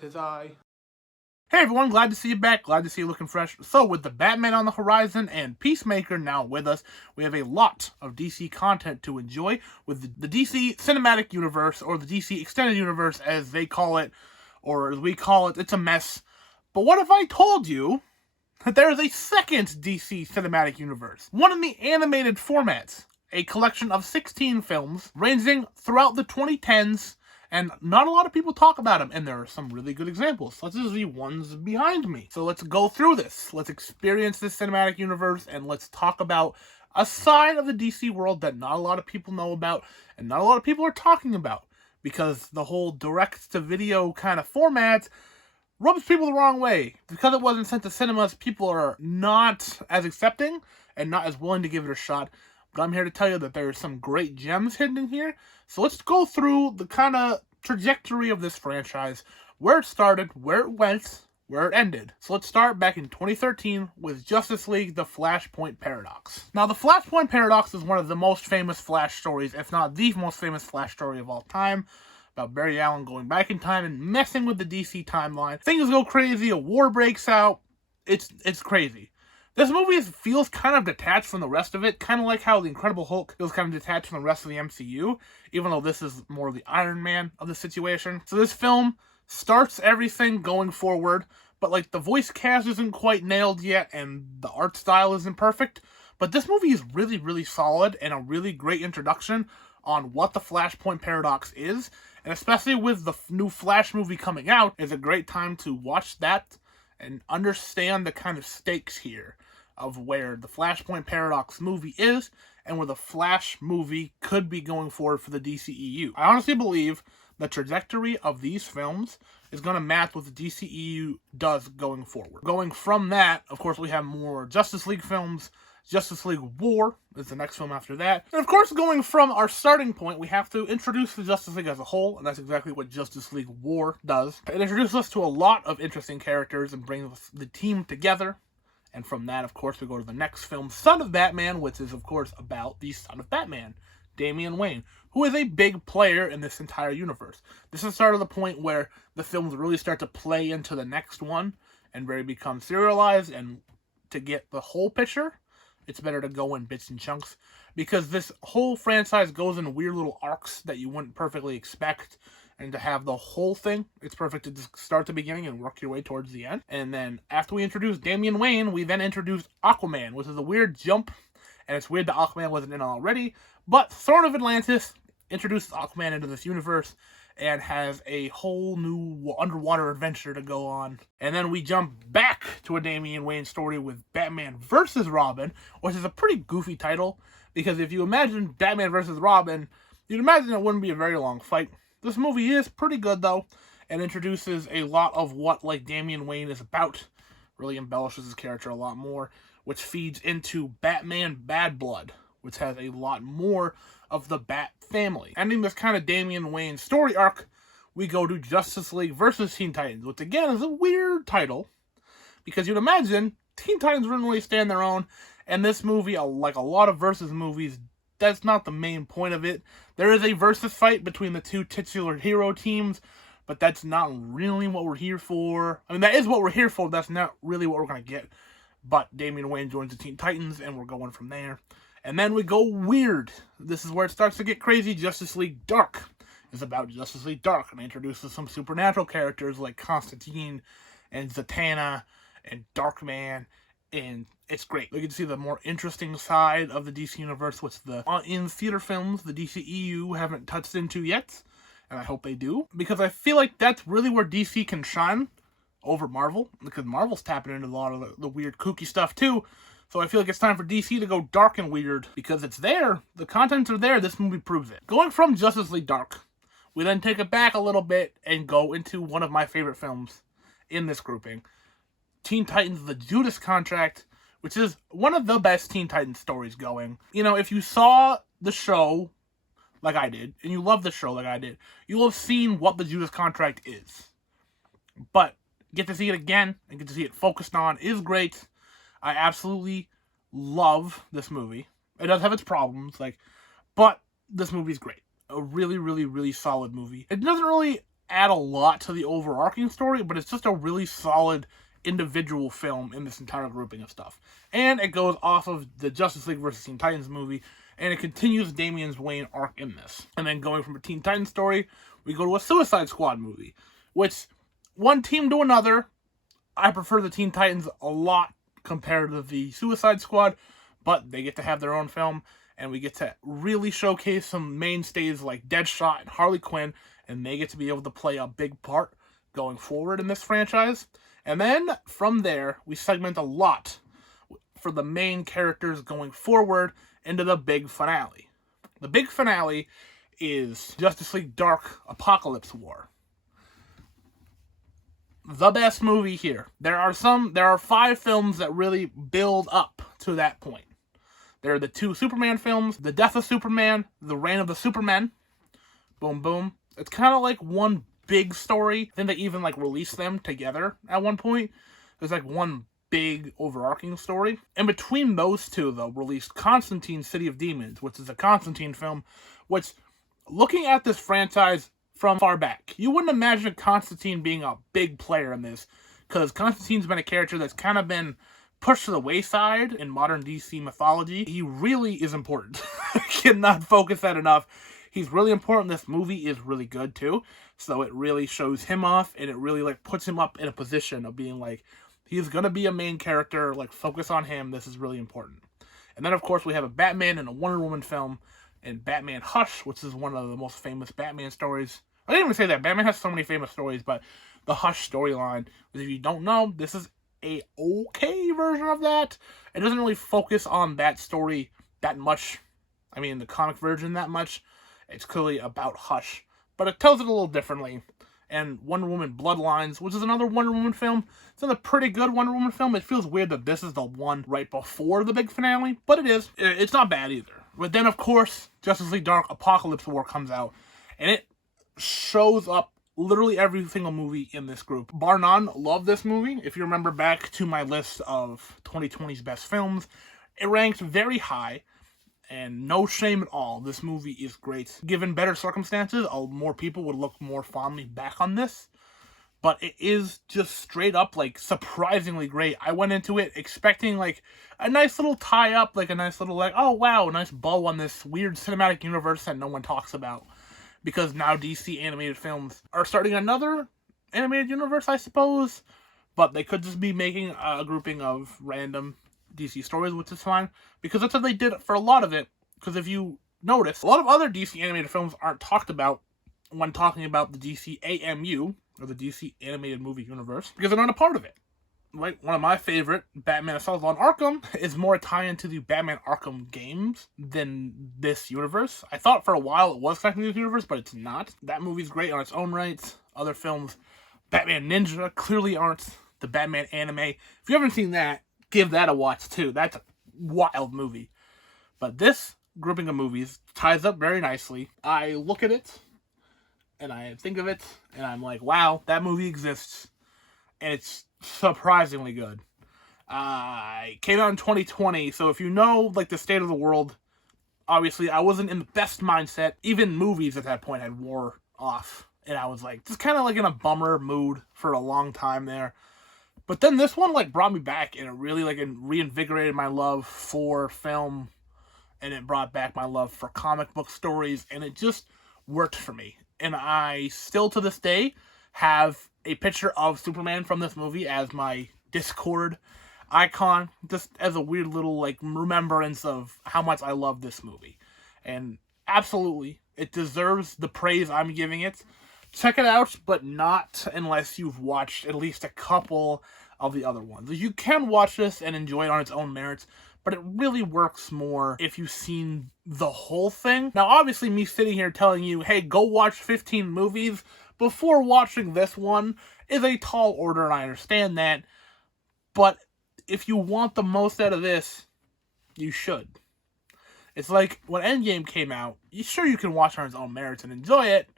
'Tis I. Hey everyone, glad to see you back, glad to see you looking fresh. So with the Batman on the horizon and Peacemaker now with us, we have a lot of DC content to enjoy with the DC Cinematic Universe, or the DC Extended Universe as they call it, or as we call it, it's a mess. But what if I told you that there is a second DC Cinematic Universe, one in the animated format, a collection of 16 films ranging throughout the 2010s, and not a lot of people talk about them, and there are some really good examples, such as the ones behind me. So let's go through this. Let's experience this cinematic universe, and let's talk about a side of the DC world that not a lot of people know about, and not a lot of people are talking about, because the whole direct-to-video kind of format rubs people the wrong way. Because it wasn't sent to cinemas, people are not as accepting and not as willing to give it a shot. But I'm here to tell you that there are some great gems hidden in here. So let's go through the kind of trajectory of this franchise, where it started, where it went, where it ended. So let's start back in 2013 with Justice League: The Flashpoint Paradox. Now, the Flashpoint Paradox is one of the most famous Flash stories, if not the most famous Flash story of all time, about Barry Allen going back in time and messing with the DC timeline. Things go crazy, a war breaks out, it's crazy. This movie feels kind of detached from the rest of it, kind of like how The Incredible Hulk feels kind of detached from the rest of the MCU, even though this is more the Iron Man of the situation. So this film starts everything going forward, but like the voice cast isn't quite nailed yet, and the art style isn't perfect. But this movie is really, really solid, and a really great introduction on what the Flashpoint Paradox is, and especially with the new Flash movie coming out, is a great time to watch that and understand the kind of stakes here of where the Flashpoint Paradox movie is and where the Flash movie could be going forward for the DCEU. I honestly believe the trajectory of these films is going to match what the DCEU does going forward. Going from that, of course, we have more Justice League films. Justice League War is the next film after that. And of course, going from our starting point, we have to introduce the Justice League as a whole, and that's exactly what Justice League War does. It introduces us to a lot of interesting characters and brings the team together. And from that, of course, we go to the next film, Son of Batman, which is, of course, about the son of Batman, Damian Wayne, who is a big player in this entire universe. This is sort of the point where the films really start to play into the next one and really become serialized, and to get the whole picture, it's better to go in bits and chunks, because this whole franchise goes in weird little arcs that you wouldn't perfectly expect, and to have the whole thing, it's perfect to just start the beginning and work your way towards the end. And then after we introduce Damian Wayne, we then introduce Aquaman, which is a weird jump, and it's weird that Aquaman wasn't in already, but Throne of Atlantis introduces Aquaman into this universe and has a whole new underwater adventure to go on. And then we jump back to a Damian Wayne story with Batman vs. Robin, which is a pretty goofy title, because if you imagine Batman vs. Robin, you'd imagine it wouldn't be a very long fight. This movie is pretty good, though, and introduces a lot of what like Damian Wayne is about, really embellishes his character a lot more, which feeds into Batman Bad Blood, which has a lot more of the Bat family. Ending this kind of Damian Wayne story arc, we go to Justice League versus Teen Titans, which again is a weird title, because you'd imagine Teen Titans wouldn't really stand their own, and this movie, like a lot of versus movies, that's not the main point of it. There is a versus fight between the two titular hero teams, but that's not really what we're here for. I mean, that is what we're here for, but that's not really what we're going to get. But Damian Wayne joins the Teen Titans, and we're going from there. And then we go weird. This is where it starts to get crazy. Justice League Dark is about Justice League Dark, and it introduces some supernatural characters like Constantine and Zatanna and Darkman, and it's great. We get to see the more interesting side of the DC universe, which the in theater films the DCEU haven't touched into yet, and I hope they do, because I feel like that's really where DC can shine over Marvel, because Marvel's tapping into a lot of the weird kooky stuff too. So I feel like it's time for DC to go dark and weird, because it's there. The contents are there. This movie proves it. Going from Justice League Dark, we then take it back a little bit and go into one of my favorite films in this grouping, Teen Titans: The Judas Contract, which is one of the best Teen Titans stories going. You know, if you saw the show like I did, and you love the show like I did, you'll have seen what the Judas Contract is. But get to see it again and get to see it focused on is great. I absolutely love this movie. It does have its problems, but this movie's great. A really, really, really solid movie. It doesn't really add a lot to the overarching story, but it's just a really solid individual film in this entire grouping of stuff. And it goes off of the Justice League vs. Teen Titans movie, and it continues Damian Wayne arc in this. And then going from a Teen Titans story, we go to a Suicide Squad movie, which, one team to another, I prefer the Teen Titans a lot compared to the Suicide Squad, but they get to have their own film, and we get to really showcase some mainstays like Deadshot and Harley Quinn, and they get to be able to play a big part going forward in this franchise. And then, from there, we segment a lot for the main characters going forward into the big finale. The big finale is Justice League Dark Apocalypse War. The best movie here. There are 5 films that really build up to that point. There are the 2 Superman films, The Death of Superman, The Reign of the Supermen. Boom, boom. It's kind of like one big story. I think they even released them together at one point. There's one big overarching story. In between those 2, though, released Constantine City of Demons, which is a Constantine film, which, looking at this franchise from far back, you wouldn't imagine Constantine being a big player in this, because Constantine's been a character that's kind of been pushed to the wayside in modern DC mythology. He really is important. I cannot focus that enough. He's really important. This movie is really good, too. So it really shows him off, and it really, puts him up in a position of being, he's going to be a main character. Focus on him. This is really important. And then, of course, we have a Batman and a Wonder Woman film, and Batman Hush, which is one of the most famous Batman stories. I didn't even say that. Batman has so many famous stories, but the Hush storyline, if you don't know, this is a okay version of that. It doesn't really focus on that story that much. I mean, the comic version that much. It's clearly about Hush, but it tells it a little differently. And Wonder Woman Bloodlines, which is another Wonder Woman film. It's another pretty good Wonder Woman film. It feels weird that this is the one right before the big finale, but it is. It's not bad either. But then, of course, Justice League Dark Apocalypse War comes out, and it shows up literally every single movie in this group. Bar none, love this movie. If you remember back to my list of 2020's best films, it ranks very high. And no shame at all, this movie is great. Given better circumstances, more people would look more fondly back on this. But it is just straight up, surprisingly great. I went into it expecting, a nice little tie-up, a nice little, oh wow, a nice bow on this weird cinematic universe that no one talks about. Because now DC animated films are starting another animated universe, I suppose. But they could just be making a grouping of random DC stories, which is fine, because that's what they did for a lot of it. Because if you notice, a lot of other DC animated films aren't talked about when talking about the DCAMU, or the DC Animated Movie Universe, because they're not a part of it. One of my favorite, Batman Assault on Arkham, is more a tie-in to the Batman Arkham games than this universe. I thought for a while it was connected to this universe, but it's not. That movie's great on its own rights. Other films, Batman Ninja, clearly aren't the Batman anime. If you haven't seen that, give that a watch too. That's a wild movie. But this grouping of movies ties up very nicely. I look at it, and I think of it, and I'm like, wow, that movie exists. And it's surprisingly good. It came out in 2020, so if you know, the state of the world, obviously I wasn't in the best mindset. Even movies at that point had wore off. And I was just kind of in a bummer mood for a long time there. But then this one, brought me back, and it really, reinvigorated my love for film, and it brought back my love for comic book stories, and it just worked for me. And I still, to this day, have a picture of Superman from this movie as my Discord icon, just as a weird little, remembrance of how much I love this movie. And absolutely, it deserves the praise I'm giving it. Check it out, but not unless you've watched at least a couple of the other ones. You can watch this and enjoy it on its own merits, but it really works more if you've seen the whole thing. Now, obviously, me sitting here telling you, hey, go watch 15 movies before watching this one is a tall order, and I understand that. But if you want the most out of this, you should. It's like when Endgame came out, sure, you can watch it on its own merits and enjoy it,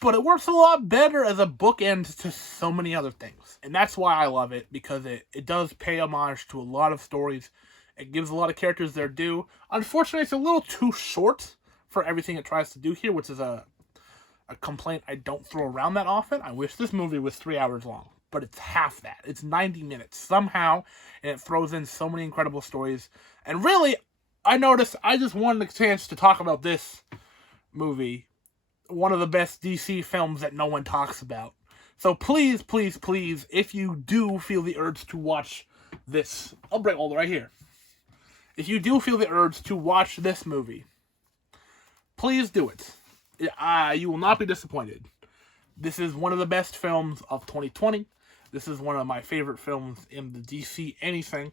but it works a lot better as a bookend to so many other things. And that's why I love it, because it does pay homage to a lot of stories. It gives a lot of characters their due. Unfortunately, it's a little too short for everything it tries to do here, which is a a complaint I don't throw around that often. I wish this movie was 3 hours long, but it's half that. It's 90 minutes somehow, and it throws in so many incredible stories. And really, I noticed I just wanted a chance to talk about this movie, one of the best DC films that no one talks about. So please, please, please, if you do feel the urge to watch this, I'll break all right here. If you do feel the urge to watch this movie, please do it. You will not be disappointed. This is one of the best films of 2020. This is one of my favorite films in the DC anything.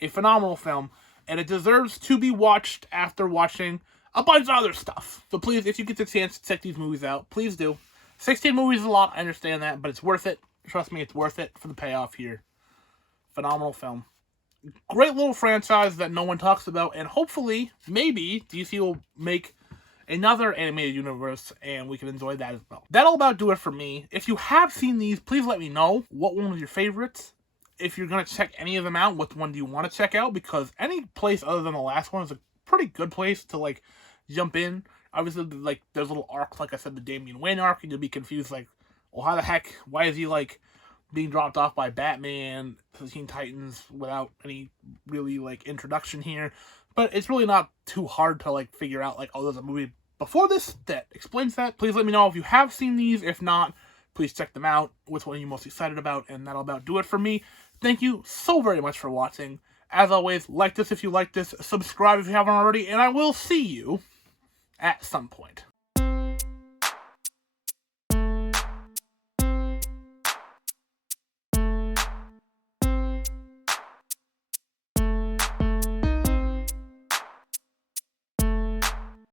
A phenomenal film, and it deserves to be watched after watching a bunch of other stuff. So please, if you get the chance to check these movies out, please do. 16 movies is a lot, I understand that, but it's worth it. Trust me, it's worth it for the payoff here. Phenomenal film. Great little franchise that no one talks about, and hopefully, maybe, DC will make another animated universe, and we can enjoy that as well. That'll about do it for me. If you have seen these, please let me know what one was your favorites. If you're going to check any of them out, which one do you want to check out? Because any place other than the last one is a pretty good place to, like, jump in. Obviously, like, there's a little arc, like I said, the Damian Wayne arc, and you'll be confused, like, well, how the heck, why is he, like, being dropped off by Batman to the Teen Titans without any really, like, introduction here? But it's really not too hard to, like, figure out, like, oh, there's a movie before this that explains that. Please let me know if you have seen these. If not, please check them out. Which one are you most excited about? And that'll about do it for me. Thank you so very much for watching. As always, like this if you like this, subscribe if you haven't already, and I will see you at some point.